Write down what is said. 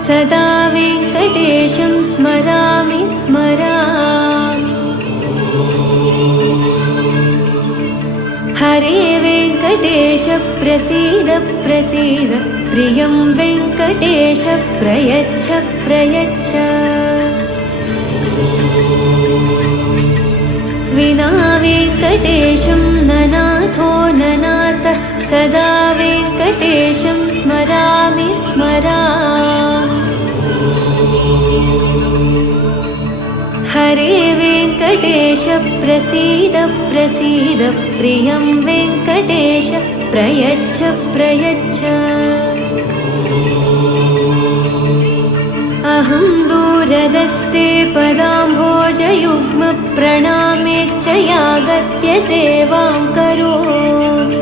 सदा वेङ्कटेशं स्मरामि स्मरामि। हरे वेङ्कटेश प्रसीद प्रसीद, प्रियं वेङ्कटेश प्रयच्छ प्रयच्छ। विना वेङ्कटेशं ननाथो ननाथः, सदा वेङ्कटेशं स्मरामि स्मरामि। हरे वेङ्कटेश प्रसीद प्रसीद, प्रियं वेङ्कटेश प्रयच्छ प्रयच्छ। अहं दूरदस्ते पदाम्भोजयुग्मप्रणामेच्छयागत्य सेवां करोमि।